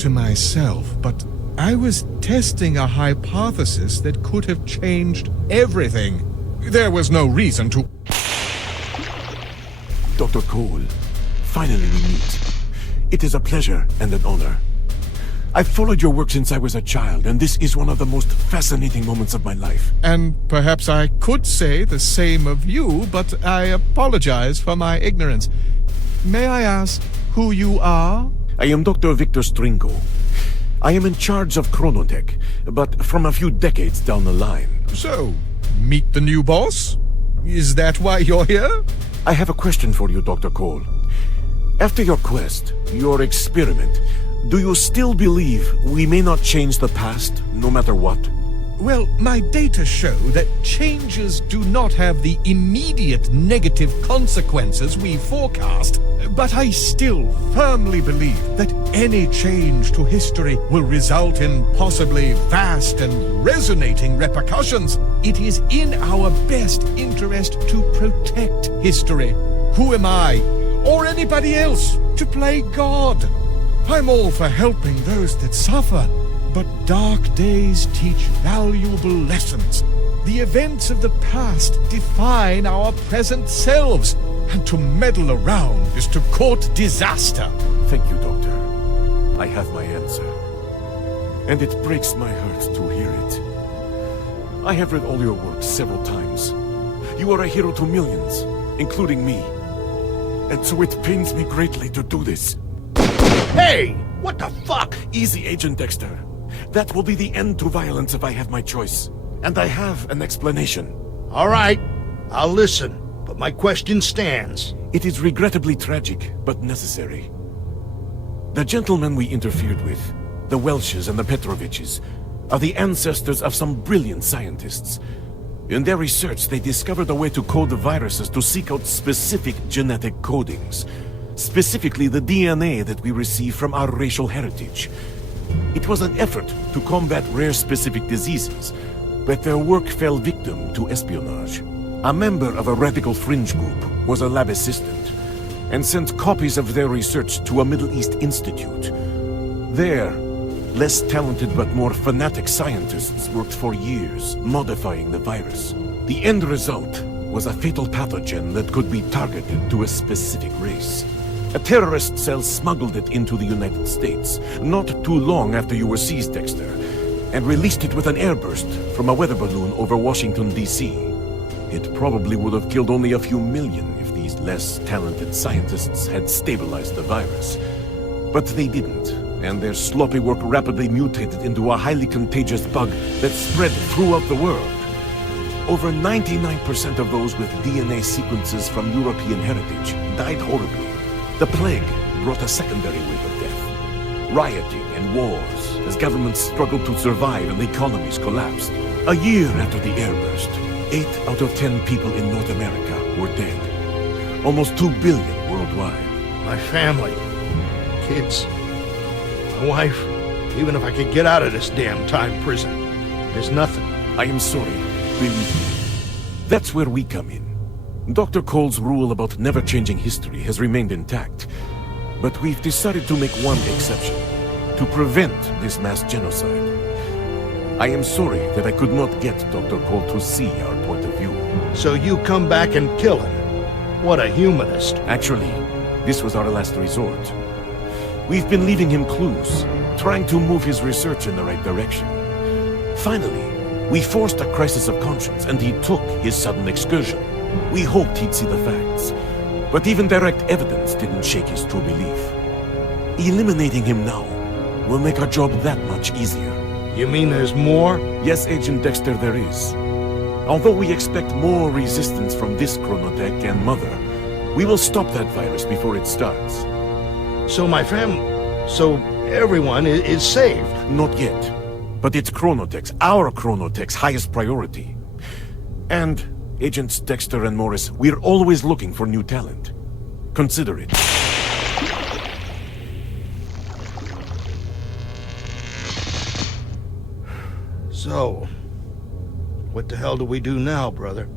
to myself, but I was testing a hypothesis that could have changed everything. There was no reason to... Dr. Cole, finally we meet. It is a pleasure and an honor. I've followed your work since I was a child, and this is one of the most fascinating moments of my life. And perhaps I could say the same of you, but I apologize for my ignorance. May I ask who you are? I am Dr. Victor Stringo. I am in charge of Chronotech, but from a few decades down the line. So, meet the new boss? Is that why you're here? I have a question for you, Dr. Cole. After your quest, your experiment, do you still believe we may not change the past, no matter what? Well, my data show that changes do not have the immediate negative consequences we forecast, but I still firmly believe that any change to history will result in possibly vast and resonating repercussions. It is in our best interest to protect history. Who am I, or anybody else, to play God? I'm all for helping those that suffer, but dark days teach valuable lessons. The events of the past define our present selves, and to meddle around is to court disaster. Thank you, Doctor. I have my answer. And it breaks my heart to hear it. I have read all your work several times. You are a hero to millions, including me. And so it pains me greatly to do this. Hey! What the fuck? Easy, Agent Dexter. That will be the end to violence if I have my choice. And I have an explanation. All right, I'll listen, but my question stands. It is regrettably tragic, but necessary. The gentlemen we interfered with, the Welshes and the Petroviches, are the ancestors of some brilliant scientists. In their research, they discovered a way to code the viruses to seek out specific genetic codings. Specifically the DNA that we receive from our racial heritage. It was an effort to combat rare specific diseases, but their work fell victim to espionage. A member of a radical fringe group was a lab assistant, and sent copies of their research to a Middle East institute. There, less talented but more fanatic scientists worked for years, modifying the virus. The end result was a fatal pathogen that could be targeted to a specific race. A terrorist cell smuggled it into the United States, not too long after you were seized, Dexter, and released it with an airburst from a weather balloon over Washington, D.C. It probably would have killed only a few million if these less talented scientists had stabilized the virus. But they didn't, and their sloppy work rapidly mutated into a highly contagious bug that spread throughout the world. Over 99% of those with DNA sequences from European heritage died horribly. The plague brought a secondary wave of death. Rioting and wars as governments struggled to survive and economies collapsed. A year after the airburst, 8 out of 10 people in North America were dead. Almost 2 billion worldwide. My family, kids, my wife, even if I could get out of this damn time prison, there's nothing. I am sorry, believe me. That's where we come in. Dr. Cole's rule about never changing history has remained intact, but we've decided to make one exception, to prevent this mass genocide. I am sorry that I could not get Dr. Cole to see our point of view. So you come back and kill him. What a humanist. Actually, this was our last resort. We've been leaving him clues, trying to move his research in the right direction. Finally, we forced a crisis of conscience, and he took his sudden excursion. We hoped he'd see the facts, but even direct evidence didn't shake his true belief. Eliminating him now will make our job that much easier. You mean there's more? Yes, Agent Dexter, there is. Although we expect more resistance from this Chronotech and Mother, we will stop that virus before it starts. So so everyone is saved? Not yet. But it's Chronotech's, our Chronotech's highest priority. And Agents Dexter and Morris, we're always looking for new talent. Consider it. So, what the hell do we do now, brother?